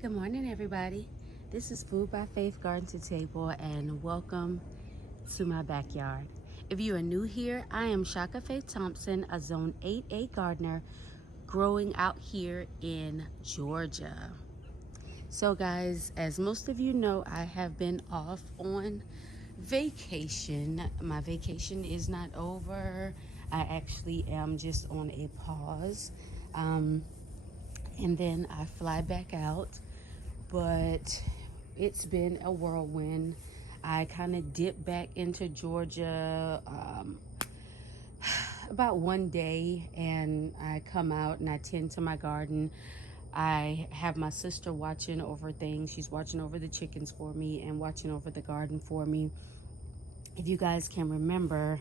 Good morning, everybody. This is Food by Faith Garden to Table, and welcome to my backyard. If you are new here, I am Shaka Faith Thompson, a Zone 8A gardener growing out here in Georgia. So, guys, as most of you know, I have been off on vacation. My vacation is not over. I actually am just on a pause. And then I fly back out, but it's been a whirlwind. I kind of dipped back into Georgia about one day, and I come out and I tend to my garden. I have my sister watching over things. She's watching over the chickens for me and watching over the garden for me. If you guys can remember,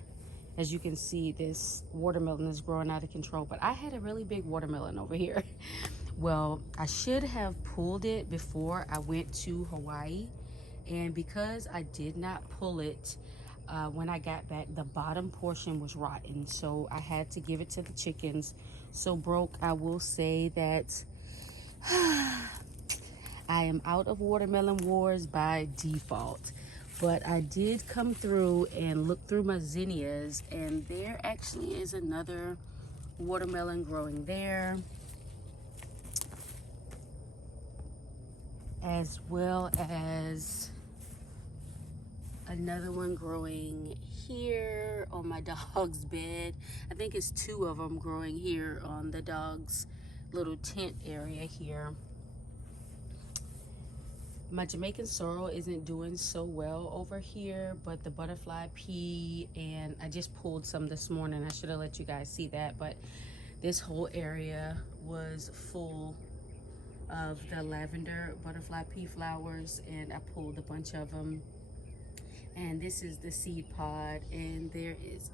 as you can see, this watermelon is growing out of control, but I had a really big watermelon over here. Well, I should have pulled it before I went to Hawaii, and because I did not pull it when I got back, the bottom portion was rotten, so I had to give it to the chickens. So broke, I will say that I am out of watermelon wars by default. But I did come through and look through my zinnias, and there actually is another watermelon growing there, as well as another one growing here on my dog's bed. I think it's two of them growing here on the dog's little tent area here. My Jamaican sorrel isn't doing so well over here, but the butterfly pea, and I just pulled some this morning. I should have let you guys see that, but this whole area was full of the lavender butterfly pea flowers, and I pulled a bunch of them. And this is the seed pod, and there is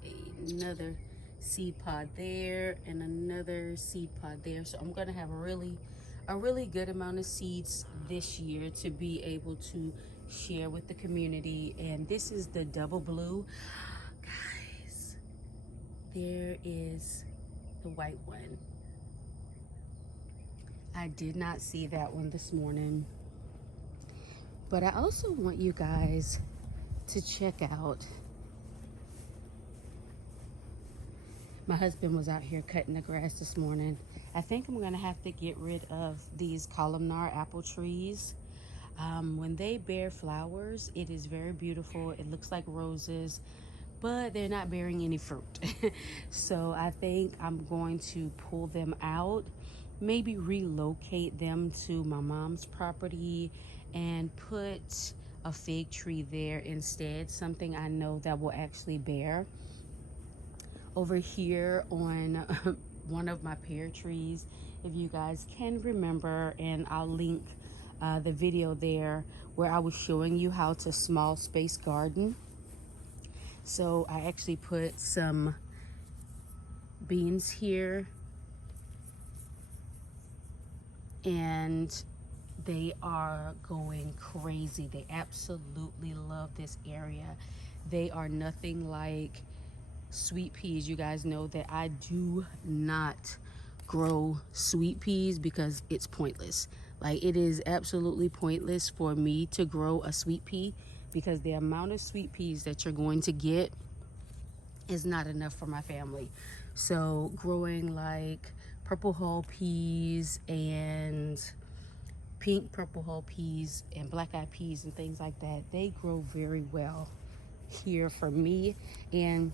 another seed pod there and another seed pod there. So I'm gonna have a really good amount of seeds this year to be able to share with the community. And this is the double blue. Guys, there is the white one. I did not see that one this morning, but I also want you guys to check out. My husband was out here cutting the grass this morning. I think I'm gonna have to get rid of these columnar apple trees. When they bear flowers, it is very beautiful. It looks like roses, but they're not bearing any fruit. So I think I'm going to pull them out, maybe relocate them to my mom's property and put a fig tree there instead, something I know that will actually bear. Over here on one of my pear trees, if you guys can remember, and I'll link the video there where I was showing you how to small space garden. So I actually put some beans here, and they are going crazy. They absolutely love this area. They are nothing like sweet peas. You guys know that I do not grow sweet peas because it's pointless. Like, it is absolutely pointless for me to grow a sweet pea, because the amount of sweet peas that you're going to get is not enough for my family. So growing like purple hull peas and pink purple hull peas and black eyed peas and things like that, they grow very well here for me, and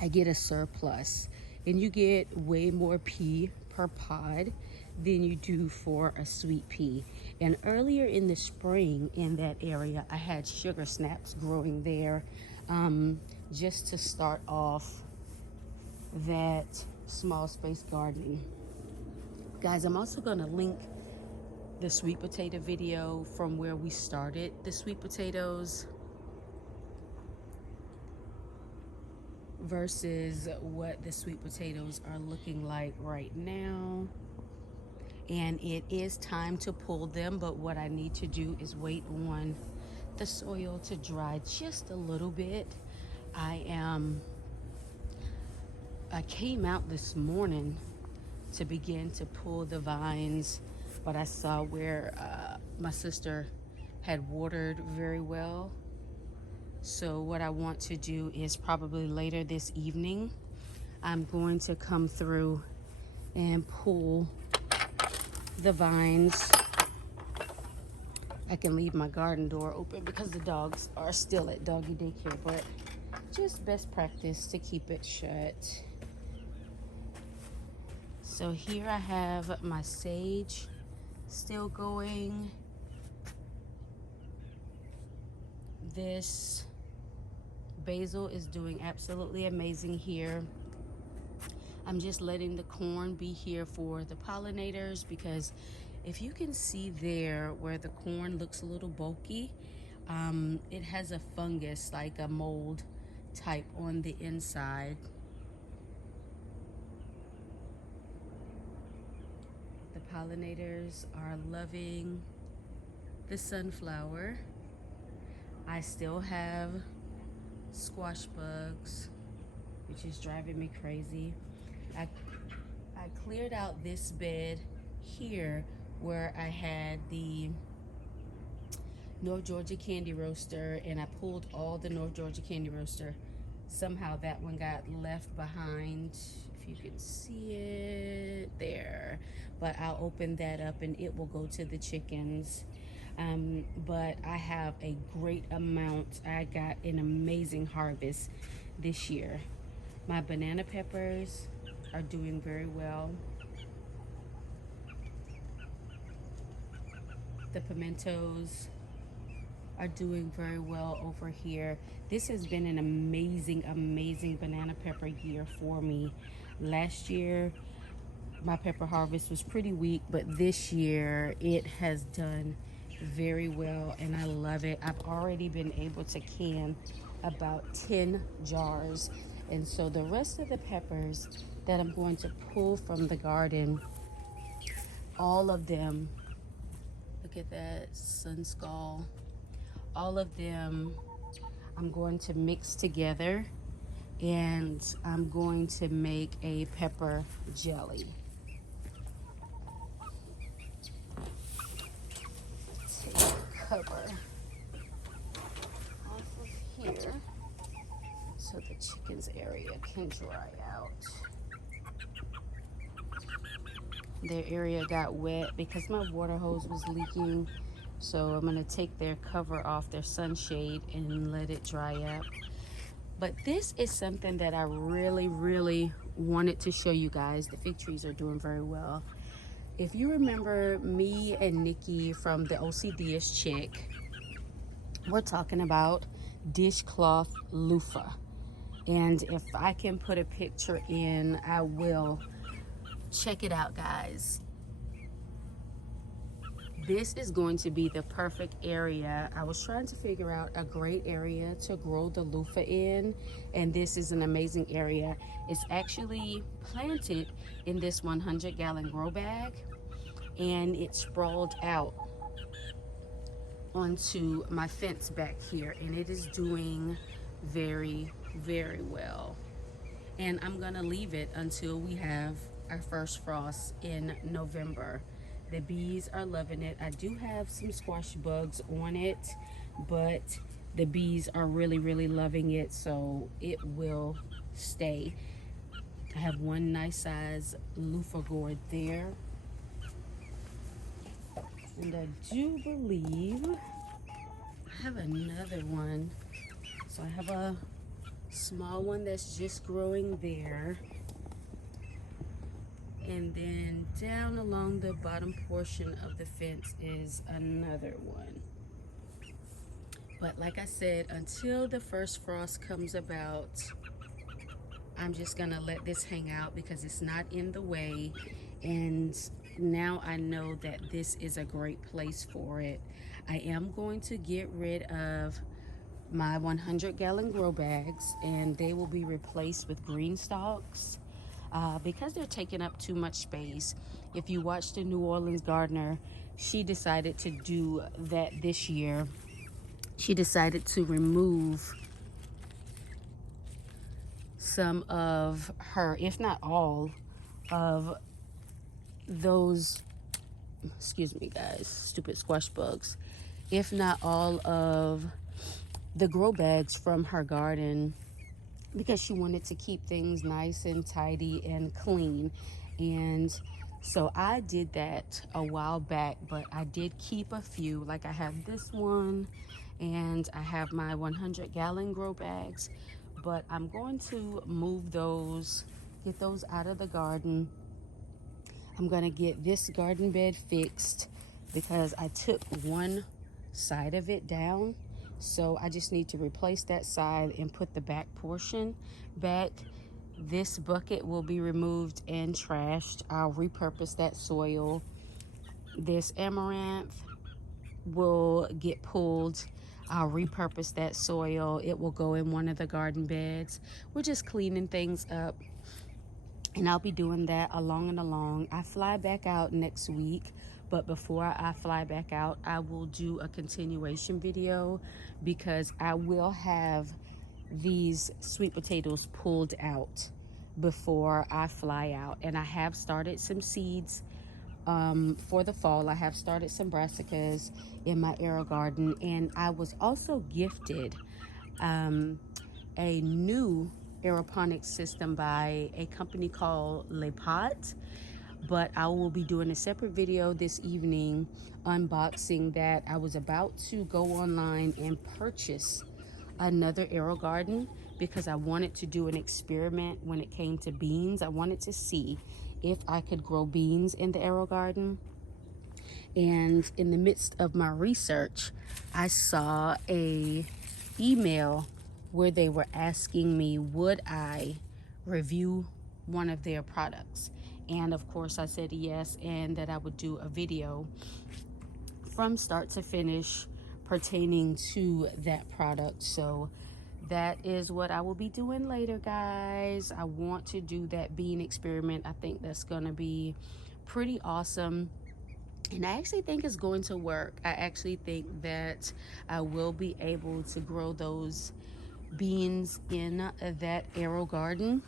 I get a surplus. And you get way more pea per pod than you do for a sweet pea. And earlier in the spring in that area, I had sugar snaps growing there, just to start off that small space gardening. Guys, I'm also gonna link the sweet potato video from where we started the sweet potatoes versus what the sweet potatoes are looking like right now. And it is time to pull them, but what I need to do is wait on the soil to dry just a little bit. I came out this morning to begin to pull the vines but I saw where my sister had watered very well. So what I want to do is probably later this evening, I'm going to come through and pull the vines. I can leave my garden door open because the dogs are still at doggy daycare, but just best practice to keep it shut. So here I have my sage still going. This basil is doing absolutely amazing here. I'm just letting the corn be here for the pollinators, because if you can see there where the corn looks a little bulky, it has a fungus, like a mold type on the inside. The pollinators are loving the sunflower. I still have squash bugs, which is driving me crazy. I cleared out this bed here where I had the North Georgia candy roaster, and I pulled all the North Georgia candy roaster. Somehow that one got left behind, if you can see it there, but I'll open that up and it will go to the chickens. But I have a great amount. I got an amazing harvest this year. My banana peppers are doing very well. The pimentos are doing very well over here. This has been an amazing banana pepper year for me. Last year, my pepper harvest was pretty weak, but this year it has done very well, and I love it. I've already been able to can about 10 jars, and so the rest of the peppers that I'm going to pull from the garden, all of them, look at that sun skull, all of them I'm going to mix together, and I'm going to make a pepper jelly. Take the cover off of here so the chickens area can dry out. Their area got wet because my water hose was leaking, so I'm going to take their cover off, their sunshade, and let it dry up. But this is something that I really wanted to show you guys. The fig trees are doing very well. If you remember me and Nikki from the OCDish chick, we're talking about dishcloth loofah. And if I can put a picture in, I will. Check it out, guys. This is going to be the perfect area. I was trying to figure out a great area to grow the loofah in, and this is an amazing area. It's actually planted in this 100-gallon grow bag, and it sprawled out onto my fence back here, and it is doing very well. And I'm gonna leave it until we have our first frost in November. The bees are loving it. I do have some squash bugs on it, but the bees are really loving it, so it will stay. I have one nice size loofah gourd there, and I do believe I have another one. So I have a small one that's just growing there, and then down along the bottom portion of the fence is another one. But like I said, until the first frost comes about, I'm just gonna let this hang out because it's not in the way, and now I know that this is a great place for it. I am going to get rid of my 100-gallon grow bags, and they will be replaced with green stalks because they're taking up too much space. If you watch the New Orleans gardener, she decided to do that this year. She decided to remove some of her, if not all, of those excuse me guys, stupid squash bugs, if not all of the grow bags from her garden, because she wanted to keep things nice and tidy and clean. And so I did that a while back, but I did keep a few. Like I have this one, and I have my 100-gallon grow bags, but I'm going to move those, get those out of the garden. I'm going to get this garden bed fixed because I took one side of it down. So I just need to replace that side and put the back portion back. This bucket will be removed and trashed. I'll repurpose that soil. This amaranth will get pulled. I'll repurpose that soil. It will go in one of the garden beds. We're just cleaning things up, and I'll be doing that along and along. I fly back out next week, but before I fly back out, I will do a continuation video because I will have these sweet potatoes pulled out before I fly out. And I have started some seeds for the fall. I have started some brassicas in my arrow garden, and I was also gifted a new aeroponics system by a company called Le Pot. But I will be doing a separate video this evening unboxing that. I was about to go online and purchase another arrow garden because I wanted to do an experiment when it came to beans. I wanted to see if I could grow beans in the arrow garden. And in the midst of my research, I saw a email where they were asking me, would I review one of their products? And of course I said yes, and that I would do a video from start to finish pertaining to that product. So that is what I will be doing later, guys. I want to do that bean experiment. I think that's gonna be pretty awesome, and I actually think it's going to work. I actually think that I will be able to grow those beans in that arrow garden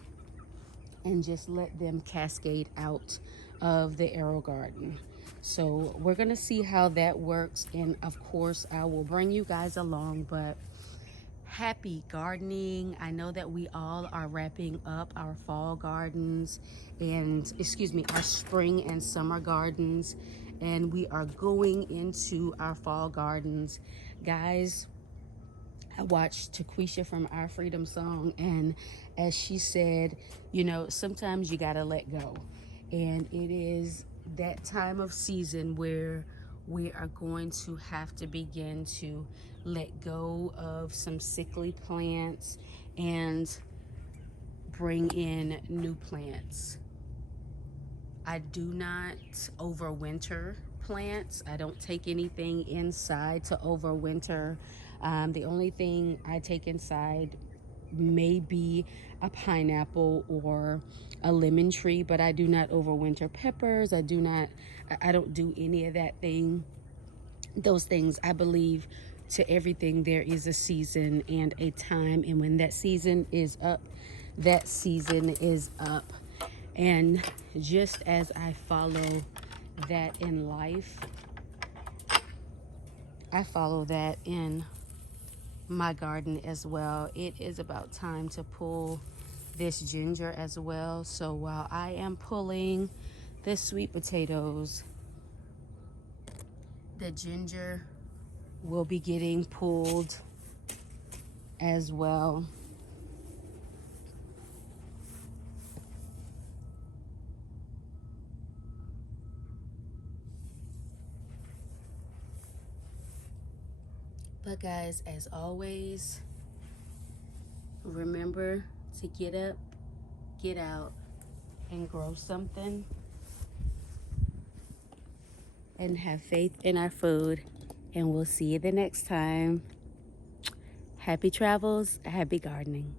and just let them cascade out of the arrow garden. So we're gonna see how that works, and of course I will bring you guys along. But happy gardening. I know that we all are wrapping up our fall gardens, and excuse me, our spring and summer gardens, and we are going into our fall gardens. Guys, I watched Taquisha from Our Freedom Song, and as she said, you know, sometimes you gotta let go. And it is that time of season where we are going to have to begin to let go of some sickly plants and bring in new plants. I do not overwinter plants. I don't take anything inside to overwinter. The only thing I take inside may be a pineapple or a lemon tree, but I do not overwinter peppers. I don't do any of that thing. Those things, I believe, to everything there is a season and a time, and when that season is up, that season is up. And just as I follow that in life, I follow that in my garden as well. It is about time to pull this ginger as well. So while I am pulling the sweet potatoes, the ginger will be getting pulled as well. But guys, as always, remember to get up, get out, and grow something, and have faith in our food. And we'll see you the next time. Happy travels, happy gardening.